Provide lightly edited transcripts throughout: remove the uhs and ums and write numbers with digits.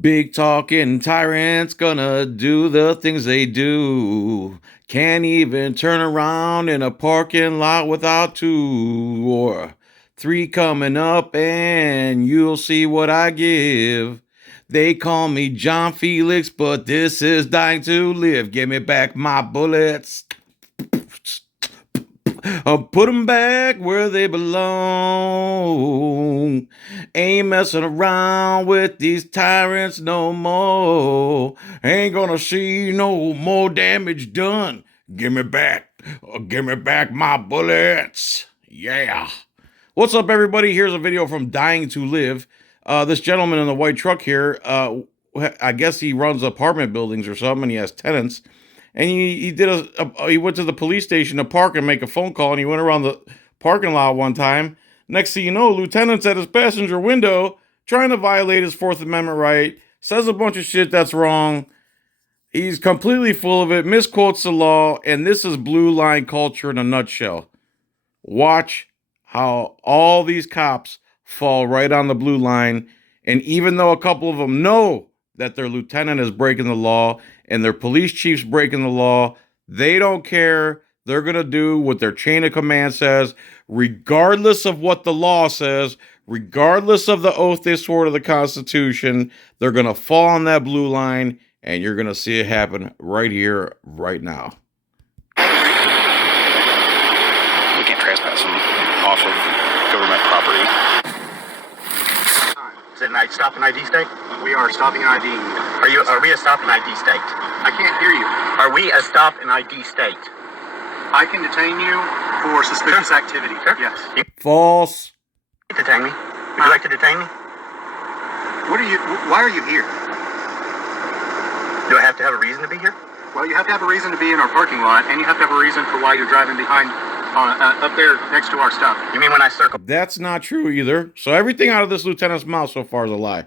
Big talking tyrants gonna do the things they do. Can't even turn around in a parking lot without two or three coming up, and you'll see what I give. They call me JohnFilax, but this is dying to live. Give me back my bullets. I'll put them back where they belong. Ain't messing around with these tyrants no more. Ain't gonna see no more damage done. Give me back my bullets. Yeah. What's up, everybody? Here's a video from Dying to Live. This gentleman in the white truck here, I guess he runs apartment buildings or something, and he has tenants. And he went to the police station to park and make a phone call, and he went around the parking lot one time. Next thing you know, lieutenant's at his passenger window trying to violate his Fourth Amendment right, says a bunch of shit that's wrong. He's completely full of it, misquotes the law, and this is blue line culture in a nutshell. Watch how all these cops fall right on the blue line, and even though a couple of them know that their lieutenant is breaking the law and their police chief's breaking the law, they don't care. They're going to do what their chain of command says, regardless of what the law says, regardless of the oath they swore to the Constitution. They're going to fall on that blue line, and you're going to see it happen right here, right now. We can't trespass them off of government property. Is it a stop and ID state? We are stopping an ID. Are we a stop and ID state? I can't hear you. Are we a stop and ID state? I can detain you for suspicious activity. Sure. Yes. False. Detain me? Would you like to detain me? Why are you here? Do I have to have a reason to be here? Well, you have to have a reason to be in our parking lot, and you have to have a reason for why you're driving behind, up there next to our stuff. You mean when I circle That's not true either. So everything out of this lieutenant's mouth so far is a lie.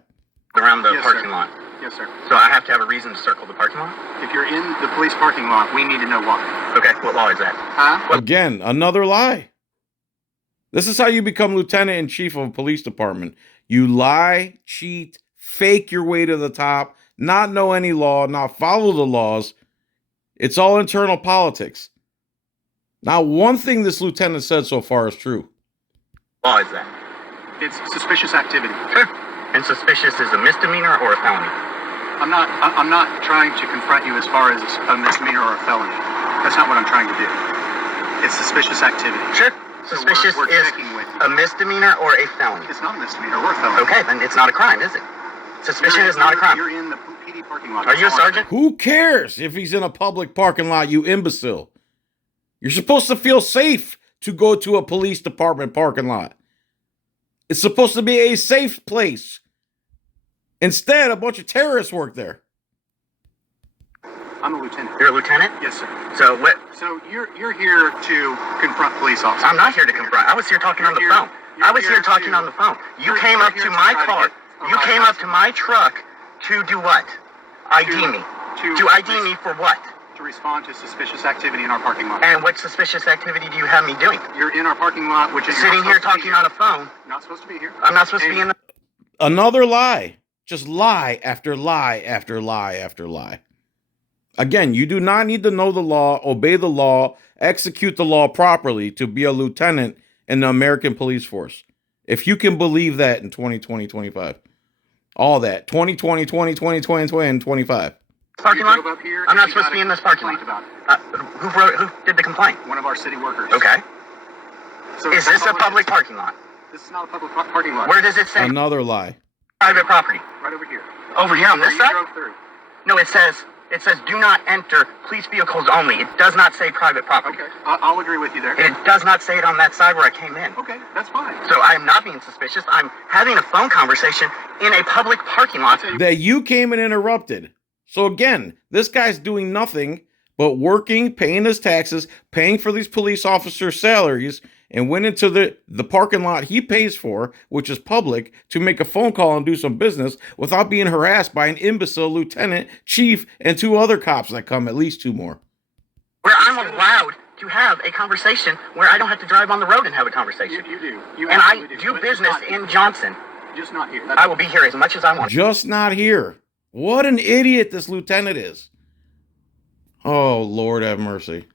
around the Yes, parking sir. lot? Yes, sir. So I have to have a reason to circle the parking lot? If you're in the police parking lot, we need to know why. Okay, what law is that? Huh? Again, another lie. This is how you become lieutenant in chief of a police department. You lie, cheat, fake your way to the top, not know any law, not follow the laws. It's all internal politics. Now, one thing this lieutenant said so far is true. Law is that? It's suspicious activity. Sure. And suspicious is a misdemeanor or a felony? I'm not trying to confront you as far as a misdemeanor or a felony. That's not what I'm trying to do. It's suspicious activity. Sure. Suspicious we're is checking with you. a misdemeanor or a felony? It's not a misdemeanor or a felony. Okay, then it's not a crime, is it? Suspicion is not a crime. You're in the PD parking lot. Are you a sergeant? Who cares if he's in a public parking lot, you imbecile? You're supposed to feel safe to go to a police department parking lot. It's supposed to be a safe place. Instead, a bunch of terrorists work there. I'm a lieutenant. You're a lieutenant? Yes, sir. So what? So you're here to confront police officers. I'm not here to confront. I was here talking on the phone. I was here talking on the phone. You came up to my car. You came up to my truck to do what? ID me. To ID me for what? To respond to suspicious activity in our parking lot. And what suspicious activity do you have me doing? You're in our parking lot, which is Sitting here talking on a phone. You're not supposed to be here. I'm not supposed to be in the... Another lie. Just lie after lie after lie after lie. Again, you do not need to know the law, obey the law, execute the law properly to be a lieutenant in the American police force. If you can believe that in 2020, 25. All that. 2020, 2020, 2020, and 25. Parking You lot? drove up here I'm not and supposed to got be a in this parking lot. complaint about it. Who did the complaint? One of our city workers. Okay. So Is this a public parking lot? This is not a public parking lot. Where does it say Another lie. private property? Right over here. Over here on Where this you side? drove through. No, it says do not enter police vehicles only. It does not say private property. Okay. I'll agree with you there. And it does not say it on that side where I came in. Okay, that's fine. So I am not being suspicious. I'm having a phone conversation in a public parking lot. That you came and interrupted. So again, this guy's doing nothing but working, paying his taxes, paying for these police officers' salaries, and went into the parking lot he pays for, which is public, to make a phone call and do some business without being harassed by an imbecile lieutenant, chief, and two other cops that come, at least two more. Where I'm allowed to have a conversation where I don't have to drive on the road and have a conversation. You do. You And I absolutely do But it's business not- in Johnson. Just not here. I will be here as much as I want. Just not here. What an idiot this lieutenant is. Oh, Lord have mercy.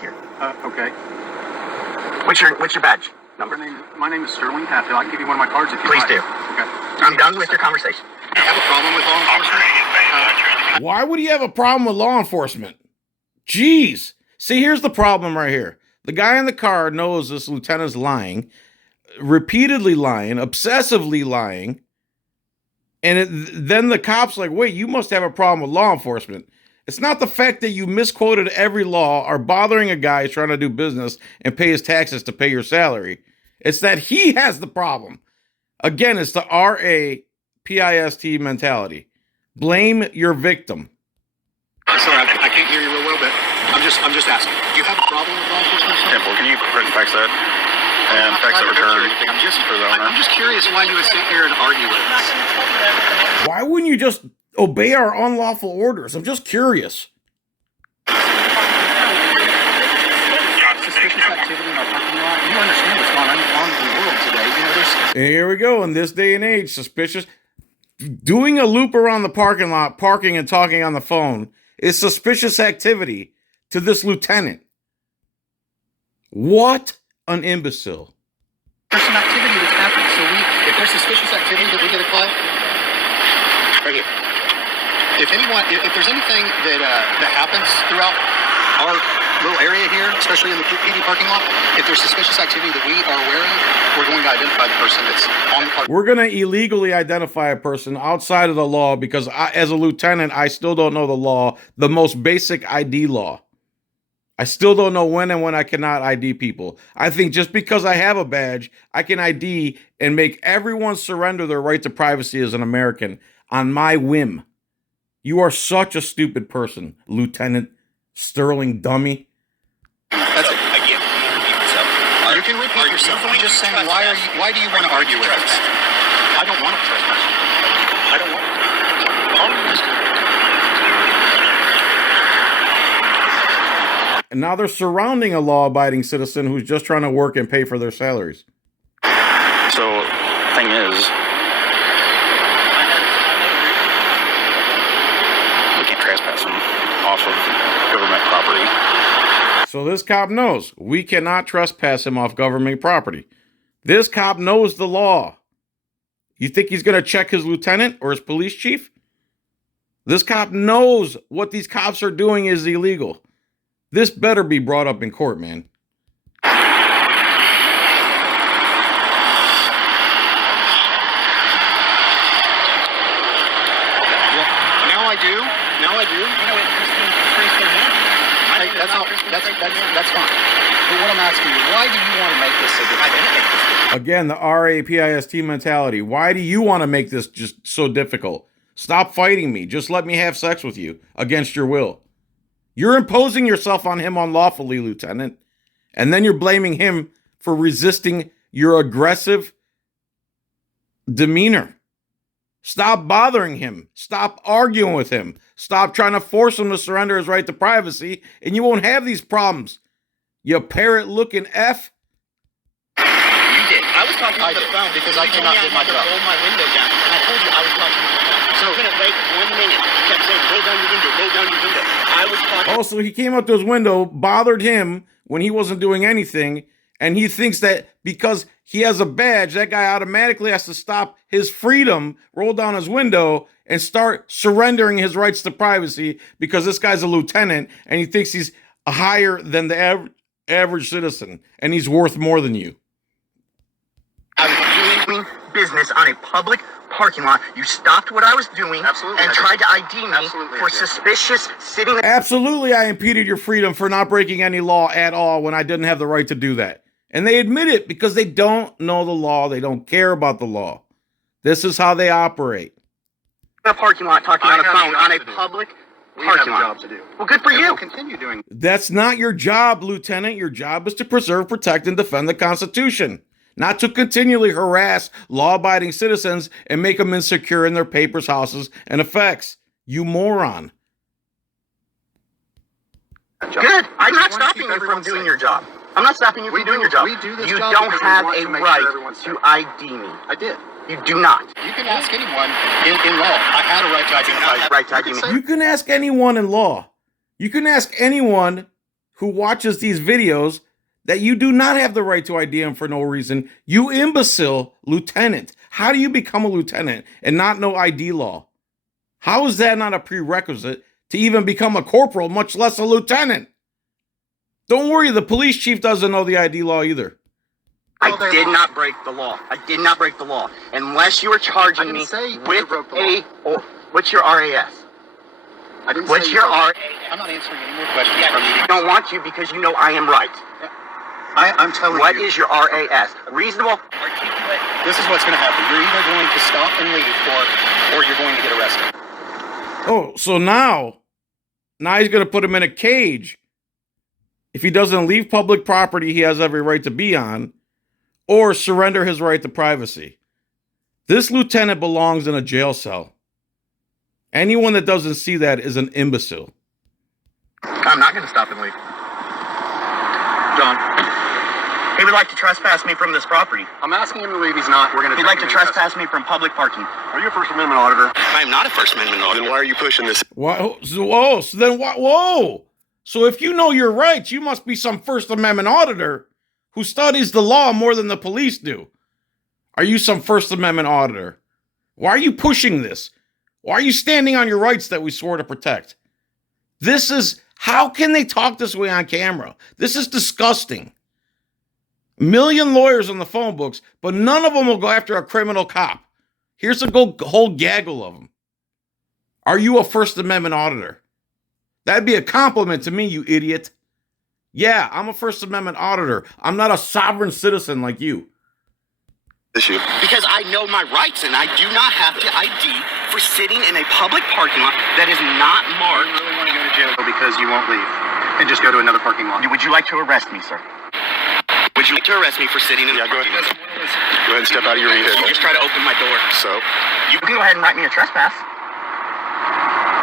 Here. Okay. What's your badge number? My name is Sterling Hatfield. I can give you one of my cards if you Please like. do. Okay. I'm done with your conversation. Do you have a problem with law enforcement? Why would he have a problem with law enforcement? Jeez. See, here's the problem right here. The guy in the car knows this lieutenant's lying, repeatedly lying, obsessively lying. And then the cop's like, wait, you must have a problem with law enforcement. It's not the fact that you misquoted every law or bothering a guy trying to do business and pay his taxes to pay your salary. It's that he has the problem. Again, it's the RAPIST mentality. Blame your victim. Sorry, I can't hear you real well, but I'm just asking. Do you have a problem with law enforcement? Temple, can you fax that? And fax that return for the owner. I'm just curious why you would sit here and argue with us. Why wouldn't you just obey our unlawful orders? I'm just curious. Suspicious activity in our parking lot. You understand what's going on in the world today. You know, there's... And here we go. In this day and age, suspicious. Doing a loop around the parking lot, parking and talking on the phone is suspicious activity to this lieutenant. What an imbecile. There's some activity that's happening. So if there's suspicious activity, that we get a call right here. If there's anything that happens throughout our little area here, especially in the PD parking lot, if there's suspicious activity that we are aware of, we're going to identify the person that's on the parking lot. We're going to illegally identify a person outside of the law because as a lieutenant, I still don't know the law, the most basic ID law. I still don't know when and when I cannot ID people. I think just because I have a badge, I can ID and make everyone surrender their right to privacy as an American on my whim. You are such a stupid person, Lieutenant Sterling Dummy. That's it. Again, you can repeat yourself. I'm just saying, why do you want to argue with us? I don't want to trespass. I don't want to. And now they're surrounding a law-abiding citizen who's just trying to work and pay for their salaries. So, thing is, we can't trespass them off of government property. So this cop knows we cannot trespass him off government property. This cop knows the law. You think he's going to check his lieutenant or his police chief? This cop knows what these cops are doing is illegal. This better be brought up in court, man. Well, now I do. That's fine. But what I'm asking you, why do you want to make this so difficult? Again, the RAPIST mentality. Why do you want to make this just so difficult? Stop fighting me. Just let me have sex with you against your will. You're imposing yourself on him unlawfully, Lieutenant. And then you're blaming him for resisting your aggressive demeanor. Stop bothering him. Stop arguing with him. Stop trying to force him to surrender his right to privacy, and you won't have these problems. You parrot-looking F. You did. I was talking on the phone because I cannot do my job. Roll my window down, and I told you I was talking on the phone. So I'm gonna wait 1 minute. You kept saying, roll down your window, roll down your window. I was talking. Also, he came up to his window, bothered him when he wasn't doing anything, and he thinks that because he has a badge, that guy automatically has to stop his freedom, roll down his window, and start surrendering his rights to privacy because this guy's a lieutenant, and he thinks he's higher than the average citizen, and he's worth more than you. I was doing business on a public parking lot. You stopped what I was doing and tried to ID me for suspicious sitting. Absolutely, I impeded your freedom for not breaking any law at all when I didn't have the right to do that. And they admit it because they don't know the law. They don't care about the law. This is how they operate. In a parking lot talking on the phone on a public parking lot. Job to do. Well, good for you. We'll continue doing. That's not your job, Lieutenant. Your job is to preserve, protect, and defend the Constitution, not to continually harass law-abiding citizens and make them insecure in their papers, houses, and effects. You moron. Good. I'm not stopping you from doing your job. I'm not stopping you from doing your job. We do this you job don't because we have want a to make sure right everyone's to safe. ID me. I did. You do not. You can ask anyone in law. I had a right to identify. Right to ID me. You can ask anyone in law. You can ask anyone who watches these videos that you do not have the right to ID him for no reason. You imbecile lieutenant. How do you become a lieutenant and not know ID law? How is that not a prerequisite to even become a corporal, much less a lieutenant? Don't worry, the police chief doesn't know the ID law either. I did not break the law. I did not break the law. Unless you are charging me with what's your RAS? I didn't What's say your RAS? RAS? I'm not answering any more questions from you. I don't want to because you know I am right. I'm telling you. What is your RAS? Reasonable? This is what's going to happen. You're either going to stop and leave or you're going to get arrested. Oh, so now he's going to put him in a cage. If he doesn't leave public property he has every right to be on, or surrender his right to privacy. This lieutenant belongs in a jail cell. Anyone that doesn't see that is an imbecile. I'm not going to stop and leave. John. He would like to trespass me from this property. I'm asking him to leave. He's not. We're going to. He'd like to trespass me from public parking. Are you a First Amendment auditor? I am not a First Amendment auditor. Then why are you pushing this? Whoa, so then what? Whoa. So if you know your rights, you must be some First Amendment auditor who studies the law more than the police do. Are you some First Amendment auditor? Why are you pushing this? Why are you standing on your rights that we swore to protect? How can they talk this way on camera? This is disgusting. A million lawyers on the phone books, but none of them will go after a criminal cop. Here's a whole gaggle of them. Are you a First Amendment auditor? That'd be a compliment to me, you idiot. Yeah, I'm a First Amendment auditor. I'm not a sovereign citizen like you. Issue. Because I know my rights and I do not have to ID for sitting in a public parking lot that is not marked. You really want to go to jail because you won't leave and just go to another parking lot. Would you like to arrest me, sir? Would you like to arrest me for sitting in a Go parking ahead. lot? Go ahead and step out of your vehicle. You just try to open my door. So? You can go ahead and write me a trespass.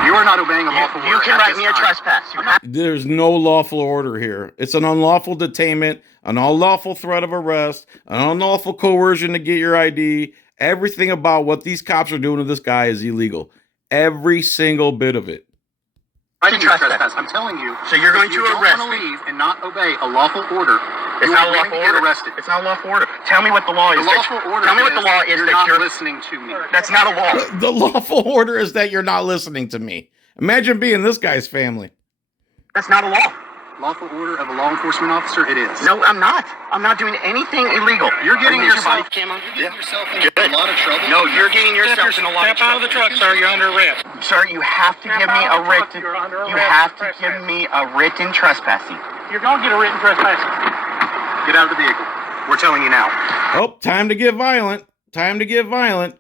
You are not obeying a lawful order. You can write me a trespass. There's no lawful order here. It's an unlawful detainment, an unlawful threat of arrest, an unlawful coercion to get your ID. Everything about what these cops are doing to this guy is illegal. Every single bit of it. I didn't trespass. I'm telling you. So you're going if you to don't arrest want to me. leave and not obey a lawful order. It's you not are a going lawful to get order. arrested. It's not a lawful order. Tell me what the law is. The lawful order. Tell me what the law is you're that not you're listening to me. That's not a law. The lawful order is that you're not listening to me. Imagine being this guy's family. That's not a law. Lawful order of a law enforcement officer. It is. No, I'm not. I'm not doing anything illegal. You're getting Is your yourself. body cam on? You're getting yourself in a lot of trouble. No, you're getting yourself in a lot of trouble. Step out of the truck, sir. You're under arrest. Sir, you have to give me a written. You have to give me a written trespassing. You're going to get a written trespass. Get out of the vehicle. We're telling you now. Oh, time to get violent. Time to get violent.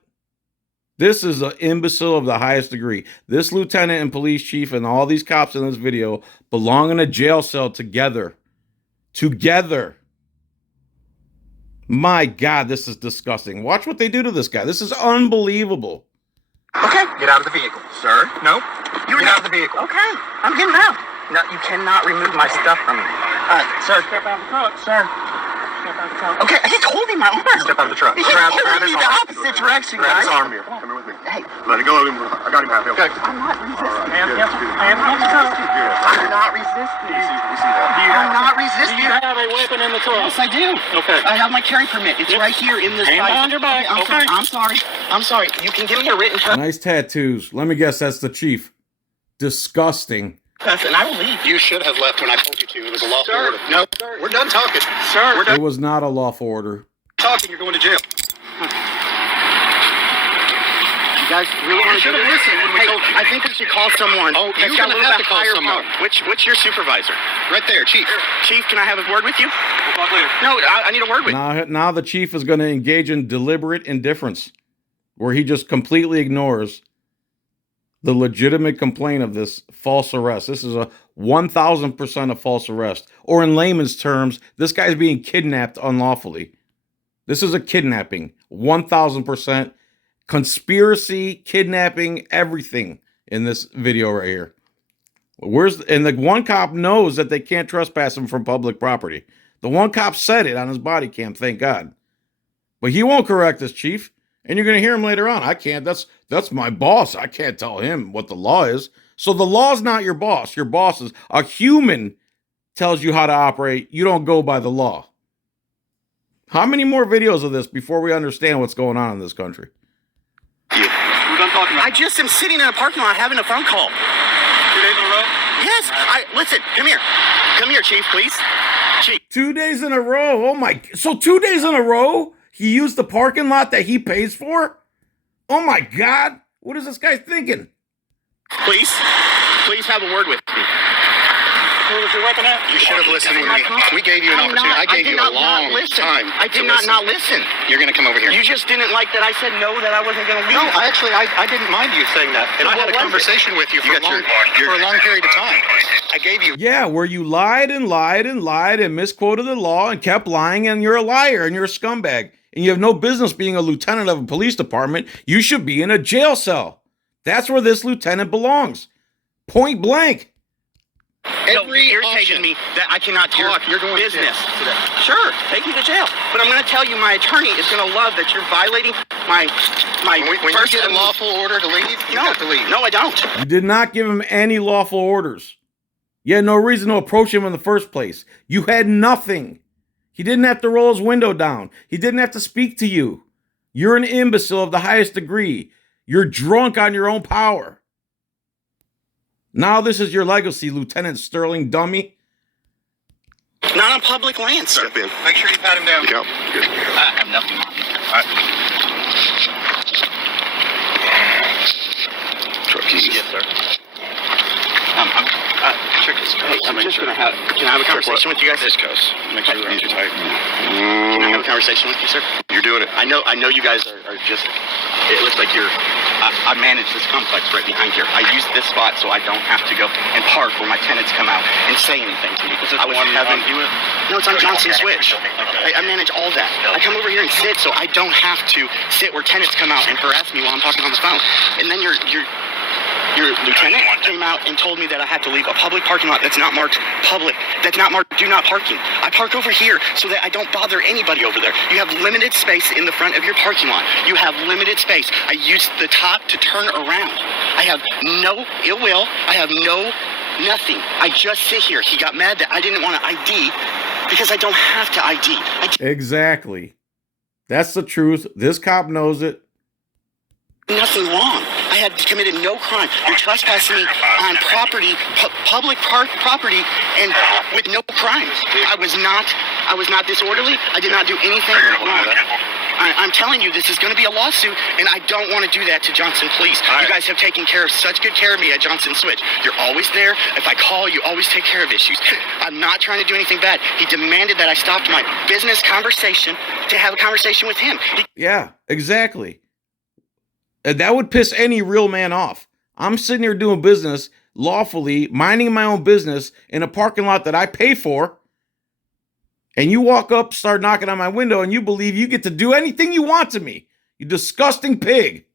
This is an imbecile of the highest degree. This lieutenant and police chief and all these cops in this video belong in a jail cell together. Together. My God, this is disgusting. Watch what they do to this guy. This is unbelievable. Okay. Get out of the vehicle. Sir? No. You're Get out of the vehicle. Okay. I'm getting out. No, you cannot remove my stuff from me. Sir. Step out of the truck, sir. Step out of the truck. Okay, he's holding my arm. Step out of the truck. He's Grab holding his me the arm. opposite direction, Grab his guys. arm here. Come here with me. Hey, Let it go. I got him out. Okay. I'm not resisting. Hands against the truck. I'm not resisting. We see that. I'm not Do resisting. you have a weapon in the truck? Yes, I do. Okay. I have my carry permit. It's right here in this. Hand bag. behind your back. Okay. I'm sorry. I'm sorry. You can give me a written Nice tattoos. Let me guess, that's the chief. Disgusting. trespass, and I will leave. You should have left when I told you to. It was a lawful Sir. order. No. We're done talking. Sir. We're done It was not a lawful order. talking. You're going to jail. You guys really want to should have listened when we told you. I think we should call someone. Oh, that's you're got a gonna little have bit to call higher someone. power. What's your supervisor? Right there, chief. Chief, can I have a word with you? No, I need a word with you. Now the chief is going to engage in deliberate indifference, where he just completely ignores the legitimate complaint of this false arrest. This is a 1,000% a false arrest. Or in layman's terms, this guy's being kidnapped unlawfully. This is a kidnapping. 1,000% conspiracy, kidnapping, everything in this video right here. And the one cop knows that they can't trespass him from public property. The one cop said it on his body cam, thank God. But he won't correct this chief. And you're going to hear him later on. I can't. That's my boss. I can't tell him what the law is. So the law's not your boss. Your boss is a human tells you how to operate. You don't go by the law. How many more videos of this before we understand what's going on in this country? I just am sitting in a parking lot having a phone call. 2 days in a row? Yes. Listen, come here. Come here, Chief, please. Chief. 2 days in a row. Oh my. So 2 days in a row, he used the parking lot that he pays for? Oh my God. What is this guy thinking? Please have a word with me. Where was your weapon at? You should have listened to me. We gave you an opportunity. I gave you a long time. I did not listen. You're going to come over here. You just didn't like that I said no, that I wasn't going to leave. No, I didn't mind you saying that. And I had a conversation with you for a long period of time. I gave you... Yeah, where you lied and lied and lied and misquoted the law and kept lying, and you're a liar and you're a scumbag. And you have no business being a lieutenant of a police department. You should be in a jail cell. That's where this lieutenant belongs. Point blank. You're irritating me that I cannot talk You're going business. Sure, take me to jail. But I'm going to tell you, my attorney is going to love that you're violating my when you get a lawful order to leave, you have to leave. No, I don't. You did not give him any lawful orders. You had no reason to approach him in the first place. You had nothing. He didn't have to roll his window down. He didn't have to speak to you. You're an imbecile of the highest degree. You're drunk on your own power. Now this is your legacy, Lieutenant Sterling Dummy. Not on public land, sir. Step in. Make sure you pat him down. Go. I have nothing. Truck keys. Yes, sir. I'm just going to have... Can I have a conversation with you guys? This cuss. Make sure your hands are tight. Can I have a conversation with you, sir? You're doing it. I know you guys are just... It looks like you're... I manage this complex right behind here. I use this spot so I don't have to go and park where my tenants come out and say anything to me. I was having... No, it's on Johnson Switch. I manage all that. I come over here and sit so I don't have to sit where tenants come out and harass me while I'm talking on the phone. And then your lieutenant came out and told me that I had to leave a public parking lot that's not marked public, that's not marked do not parking. I park over here so that I don't bother anybody over there. You have limited space in the front of your parking lot. You have limited space. I use the top to turn around. I have no ill will. I have nothing. I just sit here. He got mad that I didn't want to ID because I don't have to ID. Exactly. That's the truth. This cop knows it. Nothing wrong. I had committed no crime. You're trespassing me on property, public property, and with no crimes. I was not disorderly. I did not do anything wrong. I'm telling you, this is going to be a lawsuit, and I don't want to do that to Johnson Police. You guys have taken such good care of me at Johnson Switch. You're always there. If I call, you always take care of issues. I'm not trying to do anything bad. He demanded that I stopped my business conversation to have a conversation with him. Yeah, exactly. That would piss any real man off. I'm sitting here doing business lawfully, minding my own business in a parking lot that I pay for. And you walk up, start knocking on my window, and you believe you get to do anything you want to me. You disgusting pig.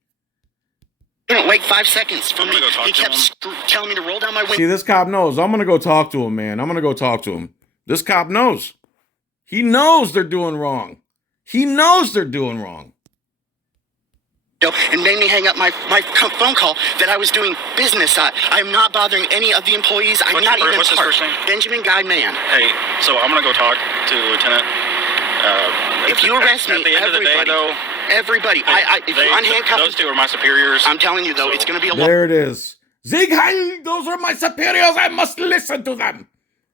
You don't wait 5 seconds for me. He kept telling me to roll down my window. See, this cop knows. I'm going to go talk to him, man. I'm going to go talk to him. This cop knows. He knows they're doing wrong. He knows they're doing wrong. And made me hang up my phone call that I was doing business at. I'm not bothering any of the employees. I'm not even what's his first name? Benjamin Guy Mann. Hey, so I'm going to go talk to the lieutenant. If you arrest me, at the end of the day, though, everybody, if you unhandcuff those two are my superiors. I'm telling you, though, it's going to be a There it is. Sieg Heil, those are my superiors. I must listen to them.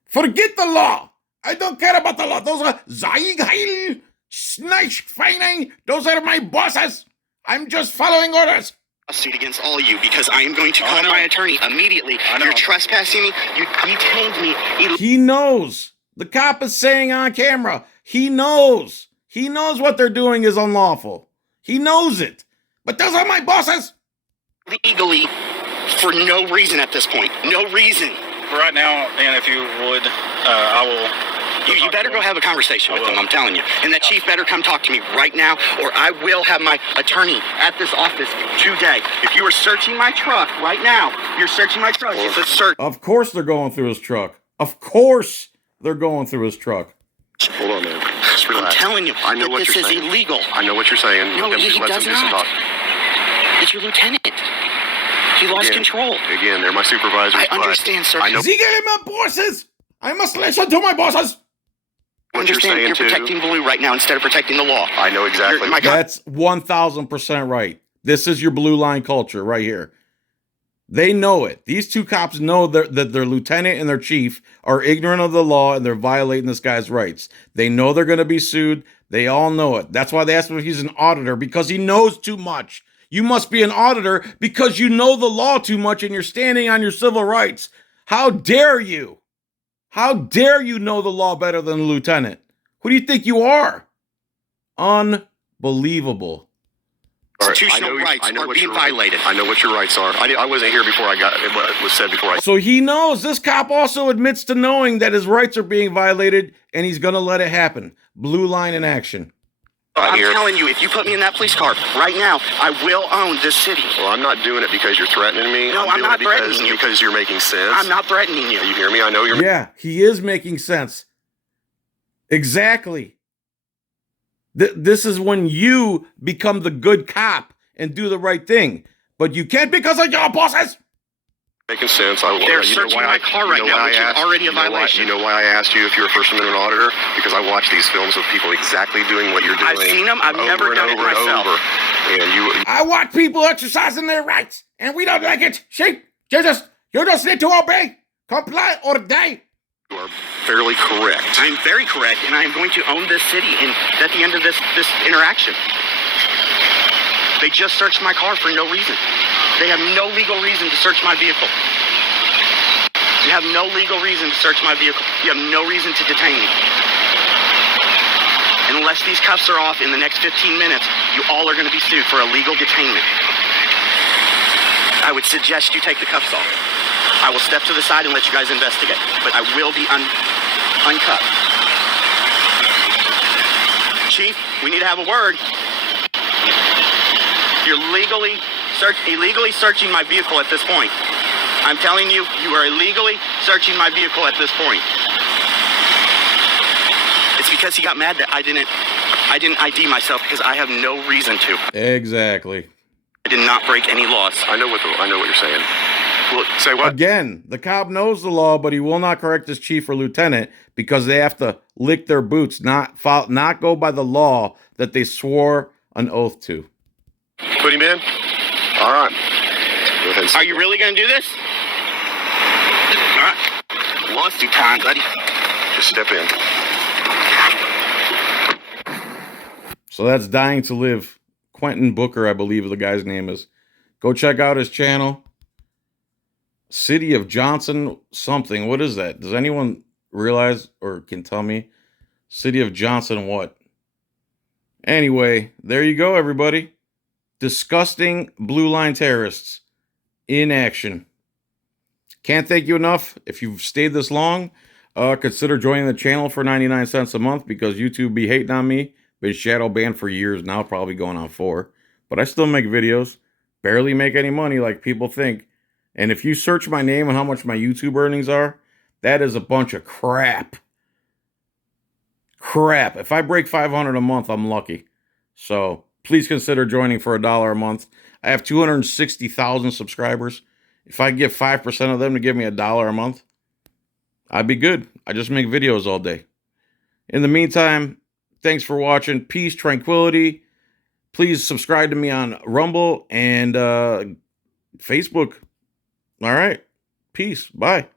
Forget the law. I don't care about the law. Those are Sieg Heil, Schneich Feining. Those are my bosses. I'm just following orders. Lawsuit against all of you because I am going to call my attorney immediately. You're trespassing me. You detained me. He knows. The cop is saying on camera. He knows. He knows what they're doing is unlawful. He knows it. But those are my bosses. Legally, for no reason at this point. No reason. Right now, Dan, if you would, I will... You better go have a conversation with him, I'm telling you. And that chief better come talk to me right now, or I will have my attorney at this office today. If you are searching my truck right now, you're searching my truck. It's a search. Of course they're going through his truck. Of course they're going through his truck. Hold on, man. I'm relax. telling you I know that what this you're is saying. illegal. I know what you're saying. No, Let's he do does some not. talk. It's your lieutenant. He lost control. Again, they're my supervisors. I understand, sir. I know. Sigue my bosses. I must listen to my bosses. What you're saying You're too. protecting Blue right now instead of protecting the law. I know exactly. My God. That's 1000% right. This is your blue line culture right here. They know it. These two cops know that their lieutenant and their chief are ignorant of the law and they're violating this guy's rights. They know they're going to be sued. They all know it. That's why they asked him if he's an auditor, because he knows too much. You must be an auditor because you know the law too much and you're standing on your civil rights. How dare you? How dare you know the law better than the lieutenant? Who do you think you are? Unbelievable. Constitutional rights are being violated. I know what your rights are. I wasn't here before I got what was said before. So he knows. This cop also admits to knowing that his rights are being violated, and he's going to let it happen. Blue line in action. I'm telling you, if you put me in that police car right now, I will own this city. Well, I'm not doing it because you're threatening me. No, I'm not threatening you. Because you're making sense. I'm not threatening you. You hear me? I know you're. Yeah, he is making sense. Exactly. This is when you become the good cop and do the right thing. But you can't because of your bosses. Making sense. They're searching my car right now, which is already a violation. You know why I asked you if you're a First Amendment auditor? Because I watch these films of people exactly doing what you're doing. I've seen them. I've never done it myself. I watch people exercising their rights, and we don't like it. See, you just need to obey, comply, or die. You are fairly correct. I'm very correct, and I am going to own this city. And at the end of this interaction, they just searched my car for no reason. They have no legal reason to search my vehicle. You have no legal reason to search my vehicle. You have no reason to detain me. And unless these cuffs are off in the next 15 minutes, you all are going to be sued for illegal detainment. I would suggest you take the cuffs off. I will step to the side and let you guys investigate, but I will be uncuffed. Chief, we need to have a word. You're illegally searching my vehicle at this point. I'm telling you, you are illegally searching my vehicle at this point. It's because he got mad that I didn't ID myself because I have no reason to. Exactly. I did not break any laws. I know what you're saying. Well, say what? Again, the cop knows the law, but he will not correct his chief or lieutenant because they have to lick their boots, not go by the law that they swore an oath to. Put him in. All right. Go ahead. Are you really going to do this? All right. Lost you time, buddy. Just step in. So that's Dying to Live. Quentin Booker, I believe the guy's name is. Go check out his channel. City of Johnson something. What is that? Does anyone realize or can tell me? City of Johnson what? Anyway, there you go, everybody. Disgusting blue line terrorists in action. Can't thank you enough. If you've stayed this long, consider joining the channel for 99 cents a month because YouTube be hating on me. Been shadow banned for years now, probably going on 4. But I still make videos. Barely make any money like people think. And if you search my name and how much my YouTube earnings are, that is a bunch of crap. Crap. If I break 500 a month, I'm lucky. So please consider joining for $1 a month. I have 260,000 subscribers. If I get 5% of them to give me $1 a month, I'd be good. I just make videos all day. In the meantime, thanks for watching. Peace, tranquility. Please subscribe to me on Rumble and Facebook. All right. Peace. Bye.